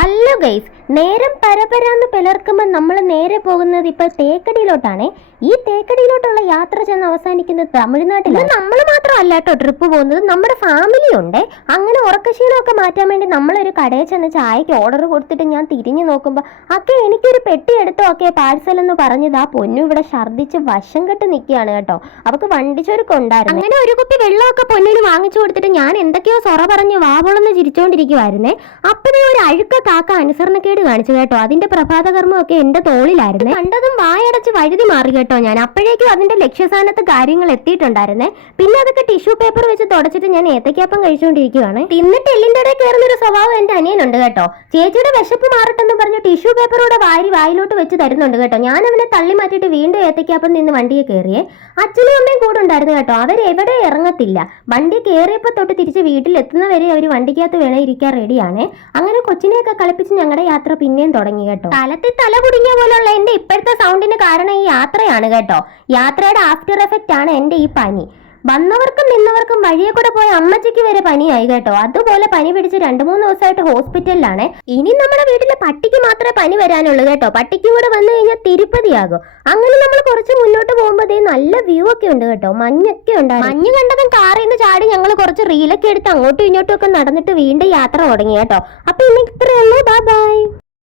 Hello guys, നേരം പരപരാന്ന് പിളർക്കുമ്പോൾ നമ്മൾ നേരെ പോകുന്നത് ഇപ്പോൾ തേക്കടിയിലോട്ടാണ്. ഈ തേക്കടിയിലോട്ടുള്ള യാത്ര ചെന്ന് അവസാനിക്കുന്നത് തമിഴ്നാട്ടിലാണ്. നമ്മൾ മാത്രമല്ല കേട്ടോ ട്രിപ്പ് പോകുന്നത്, നമ്മുടെ ഫാമിലി ഉണ്ട്. അങ്ങനെ ഉറക്കശീലമൊക്കെ മാറ്റാൻ വേണ്ടി നമ്മളൊരു കടയിൽ ചെന്ന് ചായക്ക് ഓർഡർ കൊടുത്തിട്ട് ഞാൻ തിരിഞ്ഞു നോക്കുമ്പോൾ ഒക്കെ എനിക്കൊരു പെട്ടി എടുത്തോ ഒക്കെ പാഴ്സൽ എന്ന് പറഞ്ഞത് ആ പൊന്നു ഇവിടെ ഛർദ്ദിച്ച് വശം കെട്ട് നിൽക്കുകയാണ് കേട്ടോ. അവർക്ക് വണ്ടിച്ചോരൊക്കെ ഉണ്ടായിരുന്നു. അങ്ങനെ ഒരു കുപ്പി വെള്ളമൊക്കെ പൊന്നിന് വാങ്ങിച്ചു കൊടുത്തിട്ട് ഞാൻ എന്തൊക്കെയോ സൊറ പറഞ്ഞ് വാവളൊന്ന് ചിരിച്ചോണ്ടിരിക്കുവായിരുന്നേ. അപ്പഴേ ഒരു അഴുക്ക കാക്ക അനുസരണക്കേട് കാണിച്ചു കേട്ടോ. അതിന്റെ പ്രഭാതകർമ്മമൊക്കെ എന്റെ തോളിലായിരുന്നു. കണ്ടതും വായടച്ച് വഴുതി മാറി കേട്ടോ ഞാൻ. അപ്പോഴേക്കും അതിന്റെ ലക്ഷ്യസ്ഥാനത്ത് കാര്യങ്ങൾ എത്തിയിട്ടുണ്ടായിരുന്നേ. പിന്നെ അതൊക്കെ ടിഷ്യൂ പേപ്പർ വെച്ച് തുടച്ചിട്ട് ഞാൻ ഏത്തക്കാപ്പം കഴിച്ചുകൊണ്ടിരിക്കുകയാണ്. തിന്നിട്ട് എല്ലിന്റെ ഇടയിൽ കയറുന്ന ഒരു സ്വഭാവം എന്റെ അനിയനുണ്ട് കേട്ടോ. ചേച്ചിയുടെ വിശപ്പ് മാറട്ടെന്ന് പറഞ്ഞ് ടിഷ്യൂ പേപ്പറോടെ വായിലോട്ട് വെച്ച് തരുന്നുണ്ട് കേട്ടോ. ഞാൻ അവനെ തള്ളി മാറ്റിയിട്ട് വീണ്ടും ഏത്തക്കാപ്പം നിന്ന് വണ്ടിയെ കയറിയേ. അച്ഛനും അമ്മയും കൂടെ ഉണ്ടായിരുന്നു കേട്ടോ. അവരെവിടെ ഇറങ്ങത്തില്ല. വണ്ടി കയറിയപ്പോൾ തൊട്ട് തിരിച്ച് വീട്ടിലെത്തുന്നവരെ അവർ വണ്ടിക്കകത്ത് വേണേ ഇരിക്കാൻ റെഡിയാണ്. അങ്ങനെ കൊച്ചിനെയൊക്കെ കളിപ്പിച്ച് ഞങ്ങളുടെ യാത്ര പിന്നെയും തുടങ്ങി കേട്ടോ. തലത്തിൽ തല കുടുങ്ങിയ പോലുള്ള എന്റെ ഇപ്പോഴത്തെ സൗണ്ടിന് കാരണം ഈ യാത്രയാണ് കേട്ടോ. യാത്രയുടെ ആഫ്റ്റർ എഫക്റ്റ് ആണ് എന്റെ ഈ പനി. വന്നവർക്കും നിന്നവർക്കും വഴിയെ കൂടെ പോയ അമ്മച്ചിക്ക് വരെ പനിയായി കേട്ടോ. അതുപോലെ പനി പിടിച്ച് 2-3 ദിവസമായിട്ട് ഹോസ്പിറ്റലിലാണ്. ഇനി നമ്മുടെ വീട്ടിലെ പട്ടിക്ക് മാത്രമേ പനി വരാനുള്ളൂ കേട്ടോ. പട്ടിക്കും കൂടെ വന്നു കഴിഞ്ഞാൽ തിരുപ്പതിയാകും. അങ്ങനെ നമ്മൾ കുറച്ച് മുന്നോട്ട് പോകുമ്പോൾ നല്ല വ്യൂ ഒക്കെ ഉണ്ട് കേട്ടോ. മഞ്ഞൊക്കെ ഉണ്ടായിരുന്നു. മഞ്ഞ് കണ്ടതും കാറിൽ നിന്ന് ചാടി ഞങ്ങൾ കുറച്ച് റീലൊക്കെ എടുത്ത് അങ്ങോട്ടും ഇങ്ങോട്ടും ഒക്കെ നടന്നിട്ട് വീണ്ടും യാത്ര തുടങ്ങി കേട്ടോ. അപ്പൊ ഇനി ഇത്രയേ ഉള്ളൂ. Bye bye.